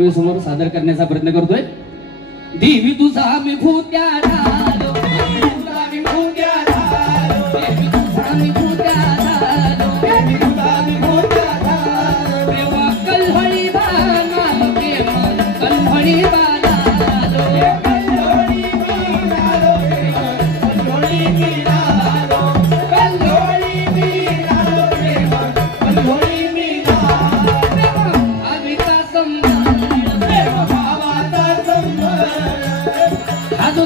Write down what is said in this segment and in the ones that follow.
समोर सादर करण्याचा प्रयत्न करतोय। देवी तुझा मी भूत्या झालो, तुझा मी भूत्या झालो, देवी तुझा मी भूत्या झालो, देवी तुझा मी भूत्या झालो, प्रेमा कल्हळी बाणा प्रेम कल्हळी बाणा लो, कल्हळी बाणा लो, कल्हळी बाणा लो, कल्हळी बाणा लो, प्रेम कल्हळी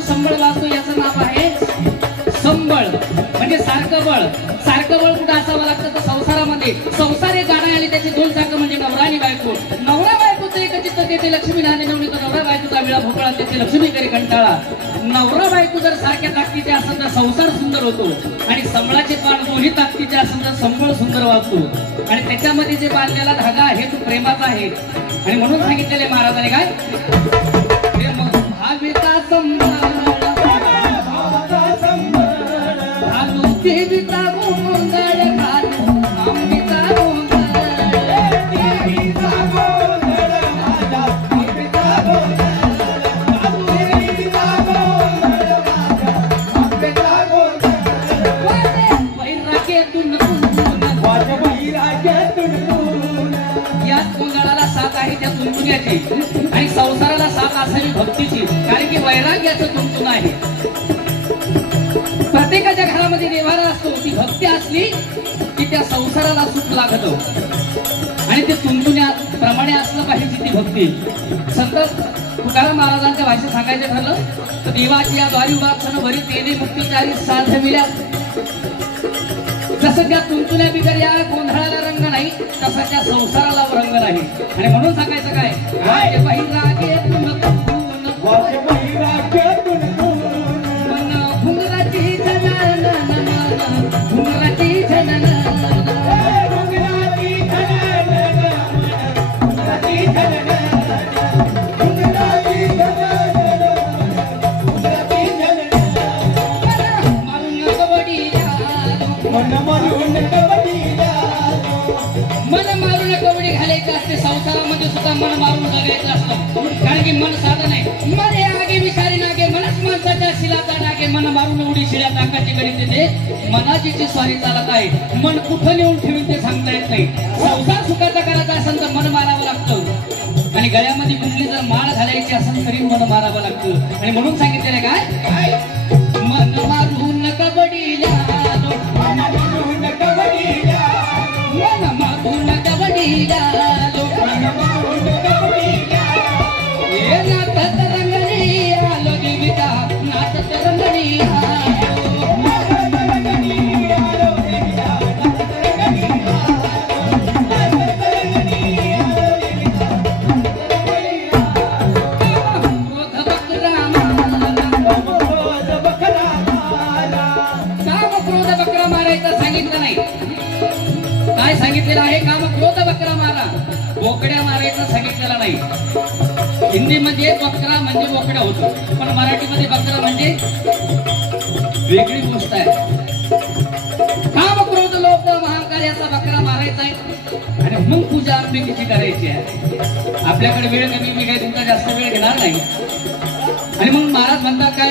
संबळ वाचतो याचं नाव आहे संबळ, म्हणजे सारखं बळ। सारखं बळ कुठं असावं लागतं तर संसारामध्ये। संसार एक गाणं आली त्याची दोन चाकं म्हणजे नवरा आणि बायको। नवरा बायकोचं एकचित्त तेथे लक्ष्मी नांदे नवनीत, नवरा बायकोचा विळा भोपळा तेथे लक्ष्मी करी कंटाळा। नवरा बायको जर सारख्या ताकदीचे असेल तर संसार सुंदर होतो, आणि संबळाचे पान दोन्ही ताकदीचे असेल तर संबळ सुंदर वाचतो। आणि त्याच्यामध्ये जे बांधलेला धागा आहे तो प्रेमाचा आहे, आणि म्हणून सांगितलेले महाराजांनी काय भाविका संबळ देवीचा गोंधळ घालू अंबिका गोंधळ, देवीचा गोंधळ माझा अंबिका गोंधळ, देवीचा गोंधळ माझा अंबिका गोंधळ, वैराग्यातून वाट वैराग्यातून। याच गोंधळाला साथ आहे त्या तुंतुण्याची, आणि संसाराला साथ असावी भक्तीची, कारण की वैराग्याचं तुंतुन आहे। प्रत्येकाच्या घरामध्ये देवारा असतो, ती भक्ती असली की त्या संसाराला सुख लागत, आणि ते तुंतुण्यात प्रमाणे असलं पाहिजे ती भक्ती। संत तुकाराम महाराजांच्या भाषेत सांगायचं ठरलं तर देवाची या द्वारी उभाक्षण भरी तेने मुक्तीचारी साधविल्या। जसं त्या तुंतुण्या बिगर या गोंधळाला रंग नाही, तसा त्या संसाराला रंग नाही, आणि म्हणून सांगायचं काय मन मारून कबड्डी घालायचं असते। संसारामध्ये सुद्धा मन मारून जगायचं असतं, कारण की मन साधन आहे। मन हे आगे विचारी नागे, मनच माणसाच्या शिलाचा नागे, मन मारून एवढी शिळ्या ताकाची गणित येते। मनाची जी स्वारी चालत आहे, मन कुठं नेऊन ठेवून ते सांगता येत नाही। संसार सुखाचा करायचा असेल तर मन मारावं लागतं, आणि गळ्यामध्ये कुठली जर माळ घालायची असेल तरी मन मारावं लागतं, आणि म्हणून सांगितलेलं काय मन मारून कबड्डीला मन मारून कबड्डीला, मन मारून कबड्डीला, मन मारून कबड्डीला, हे नाचत रंगणी आलो देवीचा, नाचत रंगणी आलो, नाचत रंगणी आलो देवीचा, नाचत रंगणी आलो, नाचत रंगणी आलो देवीचा, क्रोध बकरा मारला, क्रोध बकरा मारला। काम क्रोध बकरा मारायचं सांगितलं नाही, काय सांगितलेलं आहे काम क्रोध बकरा मारा, बोकड्या मारायचं सांगितलेलं नाही। हिंदीमध्ये बकरा म्हणजे बोकड्या होतो, पण मराठीमध्ये बकरा म्हणजे वेगळी गोष्ट आहे। काम क्रोध लोभ महाकाल याचा बकरा मारायचा आहे, आणि मग पूजा अंबिकेची करायची आहे। आपल्याकडे वेळ कमी, मी काही तुमचा जास्त वेळ घेणार नाही। आणि मग महाराज म्हणतात काय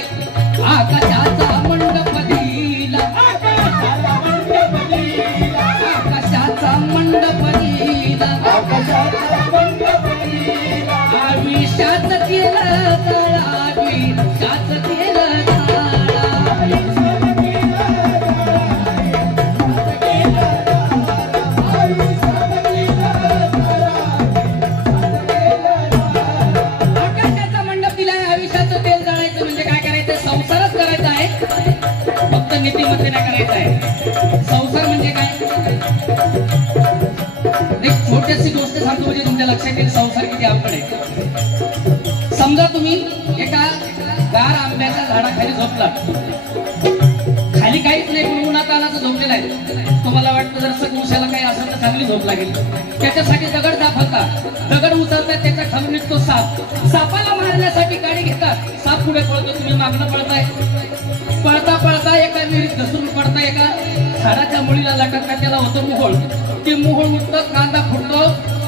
आकाशाचा मंडप दिला, आकाशाचा मंडप दिला, आकाशाचा मंडप दिला, आकाशाचा मंडप दिला, आयुष्यात केलं तळा, आयुष्यात केलं तळा, आयुष्यात केलं तळा, आयुष्यात केलं तळा, आकाशाचा मंडप दिला, आयुष्याचं तेल जाळायचं म्हणजे काय करायचं संसारच करायचा आहे, फक्त नीतिमध्ये नाही करायचं आहे। संसार म्हणजे काय एक छोटीशी गोष्ट सांगतो म्हणजे तुमच्या लक्षात येईल संसार किती अवघड आहे। समजा तुम्ही एका गार आंब्याच्या झाडाखाली झोपला, खाली काहीच नाही पण उन्हात आला झोपलेला आहे, तुम्हाला वाटतं जर उशाला काही असेल तर चांगली झोप लागेल, त्याच्यासाठी दगड दाखवता, दगड उचलतात, त्याच्या खालून निघतो साप, सापाला मारण्यासाठी गाडी घेतात, साप पुढे पळतो, तुम्ही मागणं पळताय, पळता पळता एका विहिरीत घसरून पडता, एका झाडाच्या मुळीला लटकता, त्याला होतो मोहोळ, ते मोहोळ उठतं, कांदा फुटतो,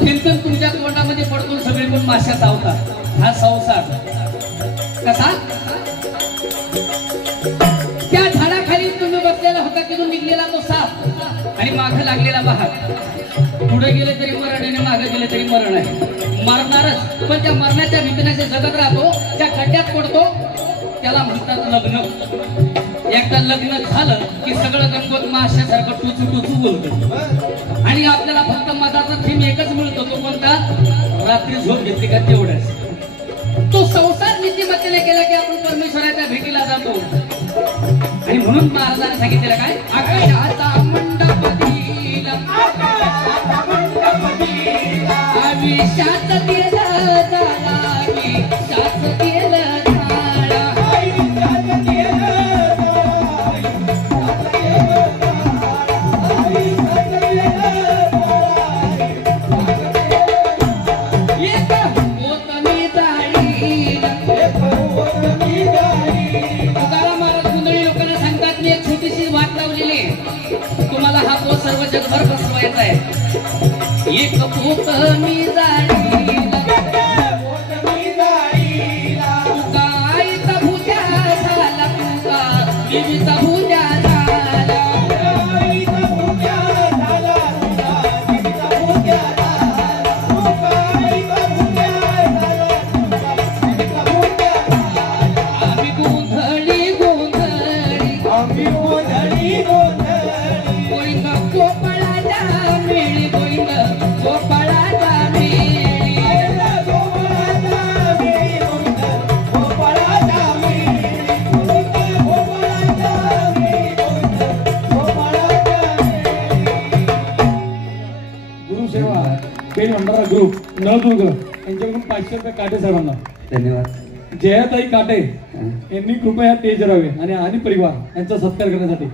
चिंतन तुमच्या तोंडामध्ये पडतो, सगळे कोण माश्या चावतात. हा संसार कसा? त्या झाडाखाली तुम्ही बसलेला होता, तिथून निघलेला तो साप आणि मागं लागलेला वाहक. पुढे गेले तरी मरण आणि मागे गेले तरी मरण आहे, मरणारच. पण त्या मरणाच्या भीतीने जगत राहतो, त्या खड्ड्यात पडतो, त्याला म्हणतात लग्न. एकदा लग्न झालं की सगळं गणपत माश्यासारखं टुचू टुचू बोलतो आणि आपल्याला फक्त मधाचा थीम एकच मिळतो, तो कोणता? रात्री झोप घेतली का तेवढंच. तो संसार नीतिमत्तेने केला की आपण परमेश्वराच्या भेटीला जातो. आणि म्हणून महाराजांनी सांगितलेलं काय? आकाशाचा मंडप दिला, आविष्यात केलं झाला, आविष्यात केलं झाला. तुम्हाला हा पोत सर्व जगभर पसरवायचा आहे. एक पोत मी जाळीला, तुका आईचा भुजा झाला, तुका देवीचा भुजा झाला. आम्ही गोंधळी गोंधळी, आम्ही गोंधळी गोंधळी, गोविंद गोपाळाच्या मेळी, गोविंद गोपाळाच्या मेळी, गोपाळाच्या मेळी, गोविंद गोपाळाच्या मेळी, गोपाळाच्या मेळी, गोविंद गोपाळाच्या मेळी. गुरुसेवा पेन भंडारा ग्रुप नळदुर्ग यांच्याकडून 500 रुपये काटे साहेबांना. धन्यवाद. जयाताई काटे यांनी कृपया स्टेजवर यावे आणि परिवार यांचा सत्कार करण्यासाठी